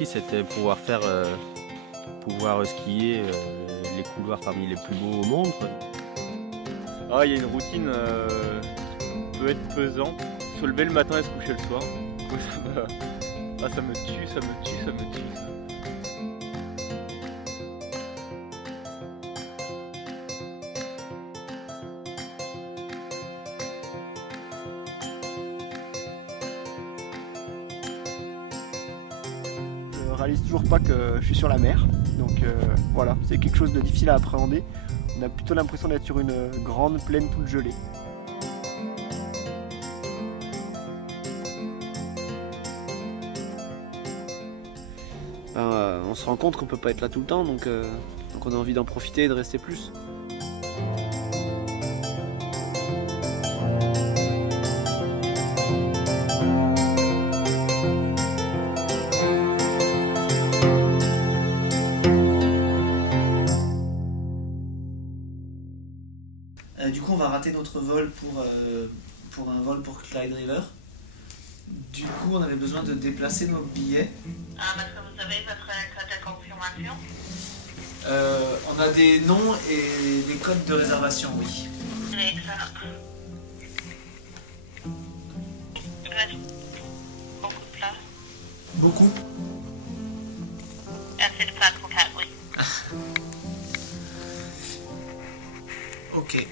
aussi, c'était pouvoir skier les couloirs parmi les plus beaux au monde, quoi. Ah, il y a une routine peut être pesante. Se lever le matin et se coucher le soir. Ah, ça me tue, ça me tue, ça me tue. Je réalise toujours pas que je suis sur la mer, donc voilà, c'est quelque chose de difficile à appréhender. On a plutôt l'impression d'être sur une grande plaine toute gelée. On se rend compte qu'on peut pas être là tout le temps, donc on a envie d'en profiter et de rester plus. Du coup, on va rater notre vol pour un vol pour Clyde River. Du coup, on avait besoin de déplacer nos billets. Ah, parce que vous avez votre code de confirmation? On a des noms et des codes de réservation, oui. Excellent. Il reste beaucoup de place. Beaucoup. Assez de place pour 4, oui. Ok.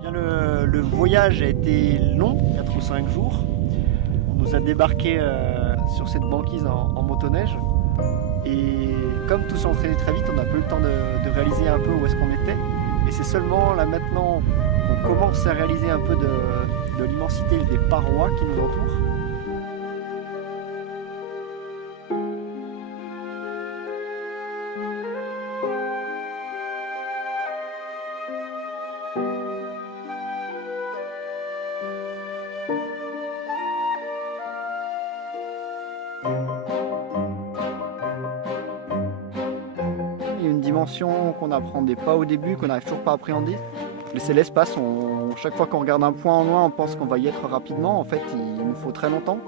Eh bien, le voyage a été long, 4 ou 5 jours. On nous a débarqué sur cette banquise en motoneige. Et comme tout s'est entraîné très vite, on n'a pas eu le temps de réaliser un peu où est-ce qu'on était. Et c'est seulement là maintenant qu'on commence à réaliser un peu de l'immensité des parois qui nous entourent. Il y a une dimension qu'on n'appréhendait pas au début, qu'on n'arrive toujours pas à appréhender. C'est l'espace. Chaque fois qu'on regarde un point en loin, on pense qu'on va y être rapidement. En fait, il nous faut très longtemps.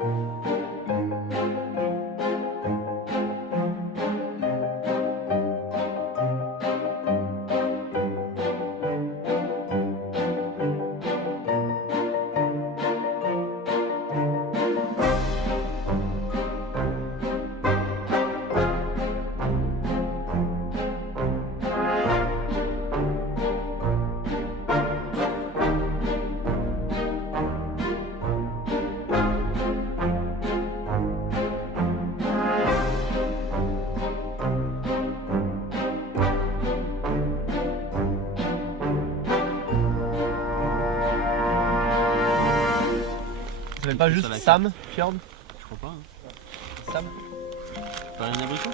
pas plus juste à la Sam Fjord? Je crois pas. Hein. Sam? Pas un abricot?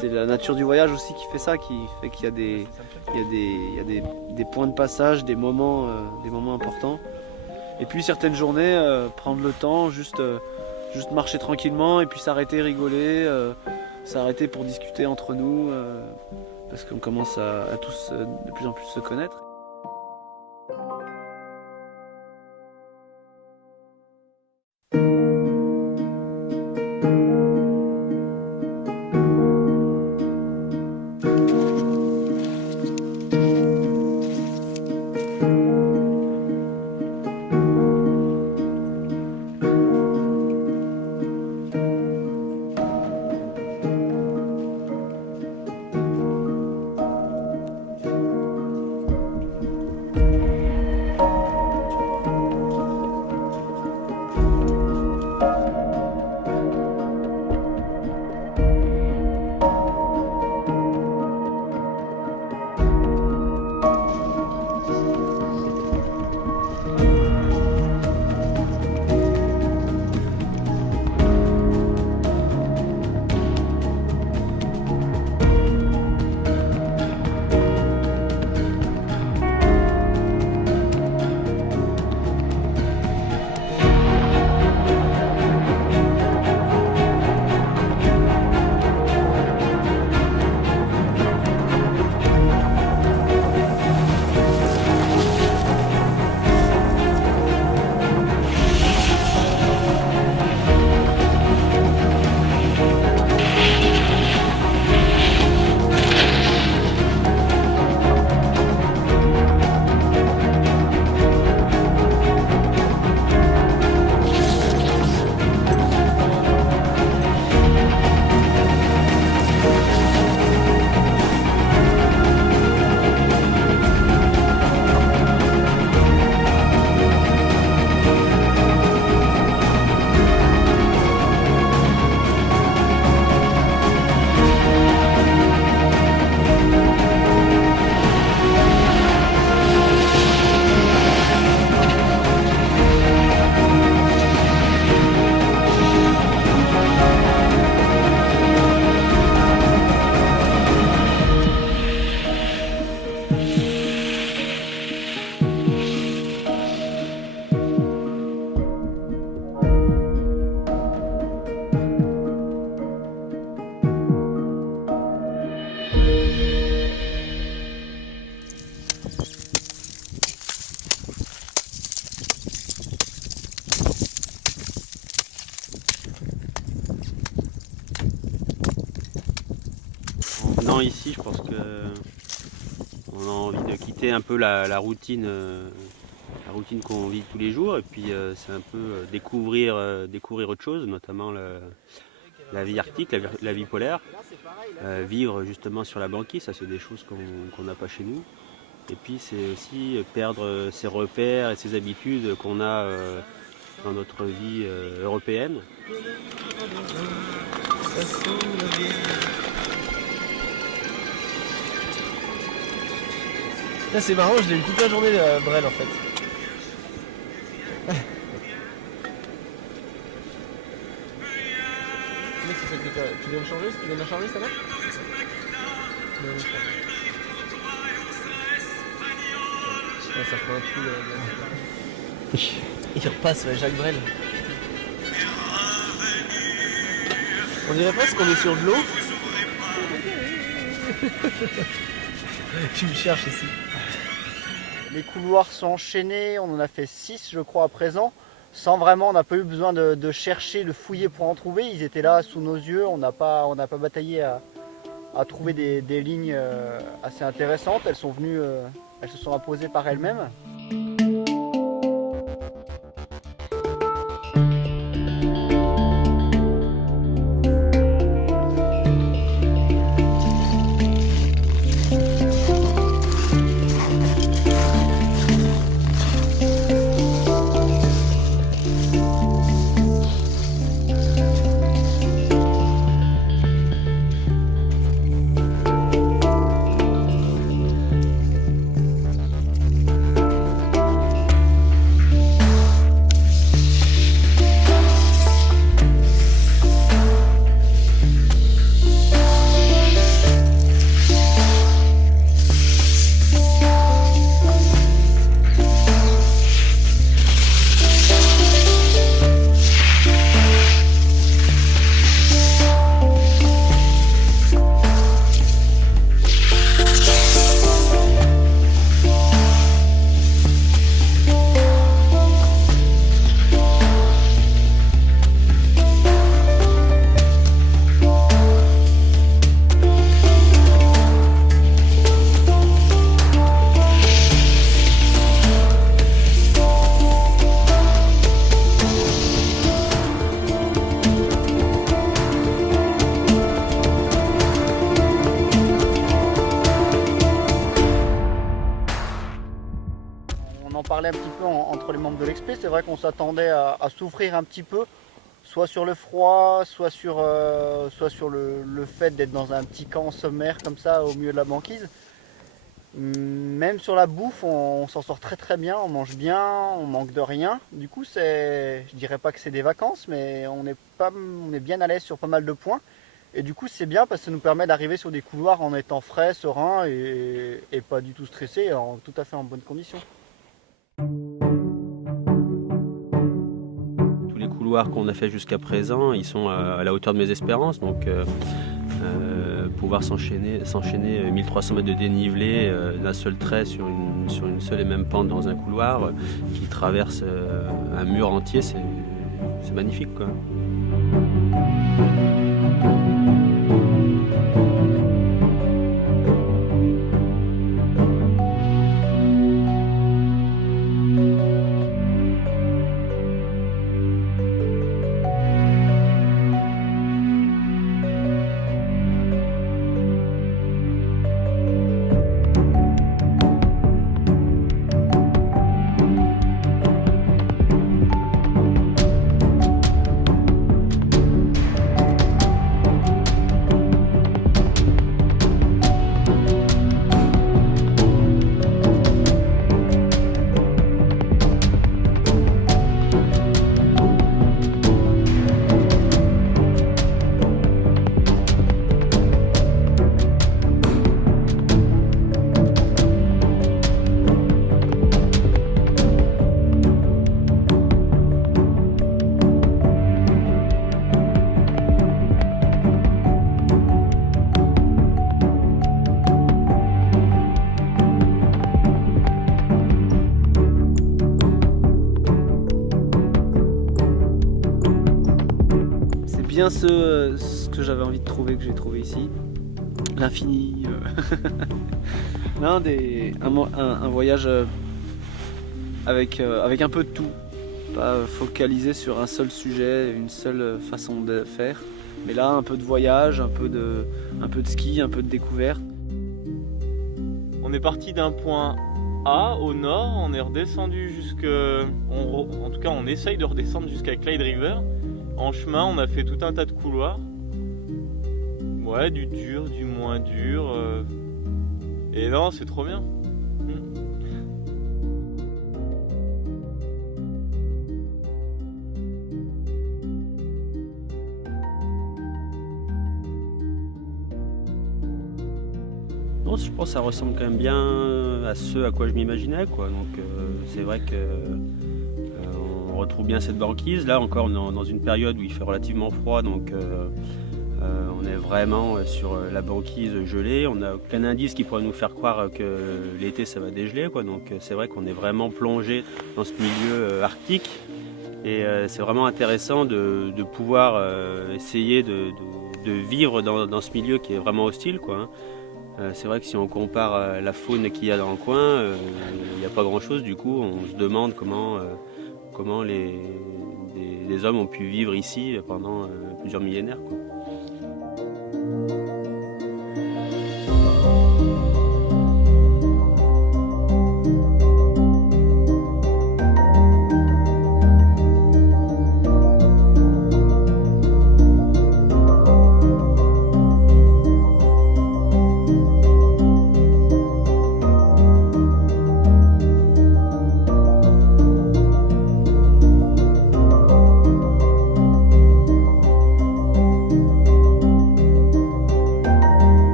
C'est la nature du voyage aussi qui fait ça, qui fait qu'il y a des points de passage, des moments importants. Et puis certaines journées, prendre le temps, juste marcher tranquillement et puis s'arrêter, rigoler, s'arrêter pour discuter entre nous, parce qu'on commence à tous de plus en plus se connaître. En venant ici, je pense que on a envie de quitter un peu la routine qu'on vit tous les jours, et puis c'est un peu découvrir autre chose, notamment la vie arctique, la vie polaire, vivre justement sur la banquise, ça c'est des choses qu'on n'a pas chez nous. Et puis c'est aussi perdre ses repères et ses habitudes qu'on a dans notre vie européenne. Là, c'est marrant, je l'ai eu toute la journée Brel en fait. Mec, c'est ça que tu viens de changer? Tu viens de la charger ça va? Non, non, ça va. Ouais, ça fera un coup. Il repasse, ouais, Jacques Brel. On dirait presque qu'on est sur de l'eau. Tu me cherches ici. Les couloirs sont enchaînés, on en a fait 6 je crois à présent. Sans vraiment, on n'a pas eu besoin de chercher, de fouiller pour en trouver. Ils étaient là sous nos yeux, on n'a pas bataillé à trouver des lignes assez intéressantes. Elles sont venues, elles se sont imposées par elles-mêmes. parlé un petit peu entre les membres de l'expé, c'est vrai qu'on s'attendait à souffrir un petit peu, soit sur le froid, soit sur le fait d'être dans un petit camp sommaire comme ça au milieu de la banquise. Même sur la bouffe, on s'en sort très très bien, on mange bien, on manque de rien. Du coup, je dirais pas que c'est des vacances, mais on est bien à l'aise sur pas mal de points. Et du coup, c'est bien parce que ça nous permet d'arriver sur des couloirs en étant frais, serein et pas du tout stressé, tout à fait en bonne condition. Tous les couloirs qu'on a fait jusqu'à présent, ils sont à la hauteur de mes espérances. Donc, pouvoir s'enchaîner 1300 mètres de dénivelé d'un seul trait sur une seule et même pente dans un couloir qui traverse un mur entier, c'est magnifique, quoi. Bien ce que j'avais envie de trouver, que j'ai trouvé ici. L'infini. Non, un voyage avec un peu de tout. Pas focalisé sur un seul sujet, une seule façon de faire. Mais là, un peu de voyage, un peu de ski, un peu de découverte. On est parti d'un point A au nord, on est redescendu en tout cas on essaye de redescendre jusqu'à Clyde River. En chemin, on a fait tout un tas de couloirs. Ouais, du dur, du moins dur. Et non, c'est trop bien. Non, je pense que ça ressemble quand même bien à ce à quoi je m'imaginais, quoi. Donc c'est vrai que on retrouve bien cette banquise. Là encore, on est dans une période où il fait relativement froid, donc on est vraiment sur la banquise gelée. On n'a aucun indice qui pourrait nous faire croire que l'été ça va dégeler, quoi. Donc c'est vrai qu'on est vraiment plongé dans ce milieu arctique. Et c'est vraiment intéressant de pouvoir essayer de vivre dans ce milieu qui est vraiment hostile, quoi. C'est vrai que si on compare la faune qu'il y a dans le coin, il n'y a pas grand-chose. Du coup, on se demande comment les hommes ont pu vivre ici pendant plusieurs millénaires, quoi.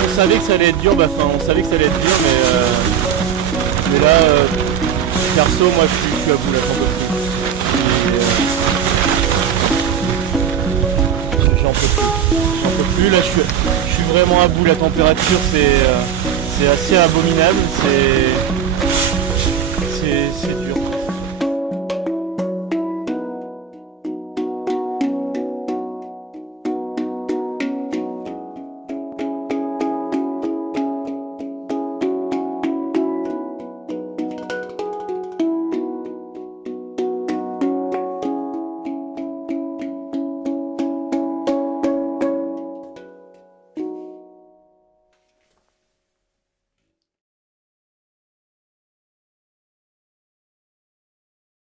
On savait que ça allait être dur, on savait que ça allait être dur, mais là, perso, moi je suis à bout là, j'en peux plus. Là, je suis vraiment à bout. La température, C'est assez abominable. C'est